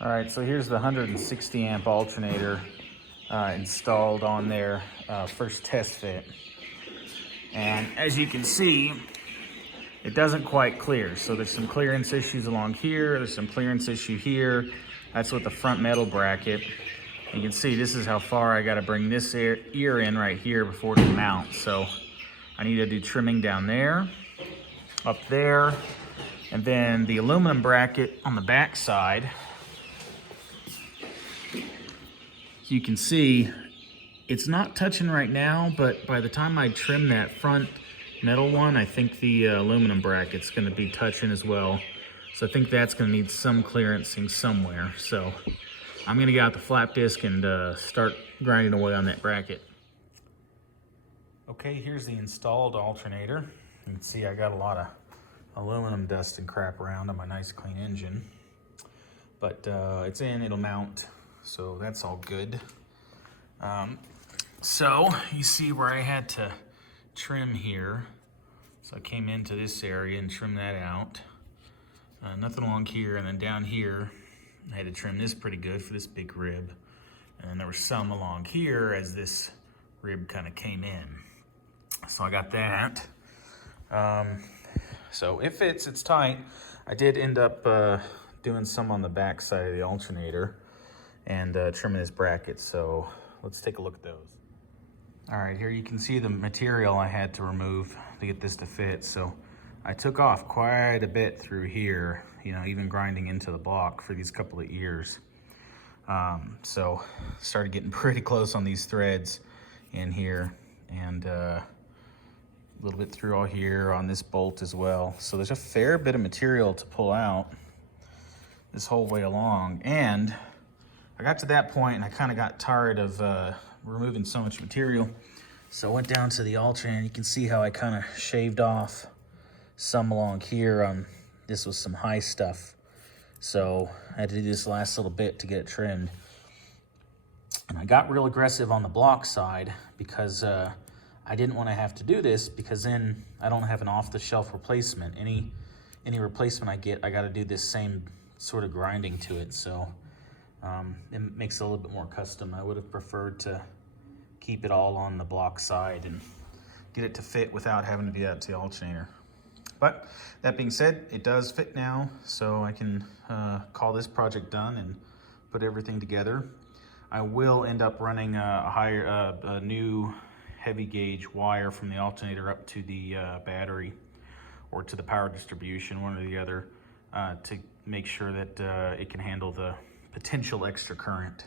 All right, so here's the 160 amp alternator installed on their first test fit. And as you can see, it doesn't quite clear. So there's some clearance issues along here. There's some clearance issue here. That's with the front metal bracket. You can see this is how far I gotta bring this ear in right here before it can mount. So I need to do trimming down there, up there, and then the aluminum bracket on the back side. You can see it's not touching right now, but by the time I trim that front metal one, I think the aluminum bracket's gonna be touching as well. So I think that's gonna need some clearancing somewhere. So I'm gonna get out the flap disc and start grinding away on that bracket. Okay, here's the installed alternator. You can see I got a lot of aluminum dust and crap around on my nice clean engine. But it's in, it'll mount, so that's all good. So you see where I had to trim here. So I came into this area and trimmed that out. Nothing along here, and then down here, I had to trim this pretty good for this big rib. And then there was some along here as this rib kind of came in. So I got that. So it fits, it's tight. I did end up doing some on the back side of the alternator and trimming this bracket. So let's take a look at those. All right, here you can see the material I had to remove to get this to fit. So I took off quite a bit through here, you know, even grinding into the block for these couple of ears. So started getting pretty close on these threads in here, and a little bit through all here on this bolt as well. So there's a fair bit of material to pull out this whole way along. And I got to that point and I kind of got tired of removing so much material. So I went down to the alternator, and you can see how I kind of shaved off some along here. This was some high stuff. So I had to do this last little bit to get it trimmed. And I got real aggressive on the block side because I didn't want to have to do this, because then I don't have an off-the-shelf replacement. Any replacement I get, I got to do this same sort of grinding to it. So it makes it a little bit more custom. I would have preferred to keep it all on the block side and get it to fit without having to do that to the alternator. But that being said, it does fit now, so I can call this project done and put everything together. I will end up running a new heavy gauge wire from the alternator up to the battery or to the power distribution, one or the other, to make sure that it can handle the potential extra current.